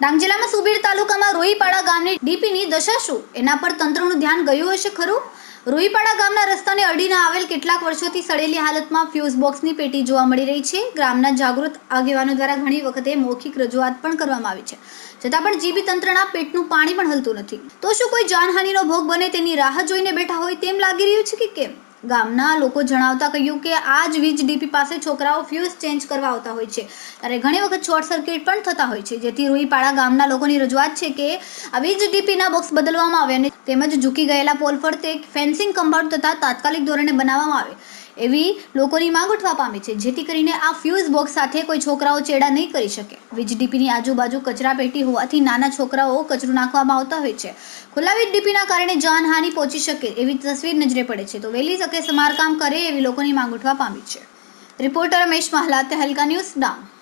ડાંગ જિલ્લામાં સુબીર તાલુકામાં રોહીપાડા ગામની ડીપીની દશા શું? એના પર તંત્રનું ધ્યાન ગયું હશે ખરું? રોહીપાડા ગામના રસ્તાને અડીને આવેલ કેટલાક વર્ષોથી સડેલી હાલતમાં ફ્યુઝ બોક્સની પેટી જોવા મળી રહી છે. ગ્રામના જાગૃત આગેવાનો દ્વારા ઘણી વખતે મૌખિક રજૂઆત પણ કરવામાં આવી છે. છતાં પણ જીબી તંત્રના પેટનું પાણી પણ હલતું નથી. તો શું કોઈ જાનહાનિનો ભોગ બને તેની રાહ જોઈને બેઠા હોય તેમ લાગી રહ્યું છે કે કેમ? ગામના લોકો જણાવતા કહ્યું કે આ જ વીજ ડીપી પાસે છોકરાઓ ફ્યુઝ ચેન્જ કરવા આવતા હોય છે. ત્યારે ઘણી વખત શોર્ટ સર્કિટ પણ થતા હોય છે. જેથી રૂઈપાડા ગામના લોકોની રજૂઆત છે કે આ વીજ ડીપીના બોક્સ બદલવામાં આવે અને તેમજ ઝૂકી ગયેલા પોલ ફરતે ફેન્સિંગ કમ્પાઉન્ડ તથા તાત્કાલિક ધોરણે બનાવવામાં આવે. એવી લોકોની માંગ ઉઠવા પામી છે. જેથી કરીને આ ફ્યુઝ બોક્સ સાથે કોઈ છોકરાઓ ચેડા નહીં કરી શકે. વીજ ડીપીની આજુબાજુ કચરા પેટી હોવાથી નાના છોકરાઓ કચરું નાખવામાં આવતા હોય છે. ખુલ્લા વીજ ડીપીના કારણે જાનહાનિ પહોંચી શકે એવી તસવીર નજરે પડે છે. તો વહેલી તકે સમારકામ કરે એવી લોકોની માંગ ઉઠવા પામી છે. Reporter Ramesh Mahala, Tehelka news Dang.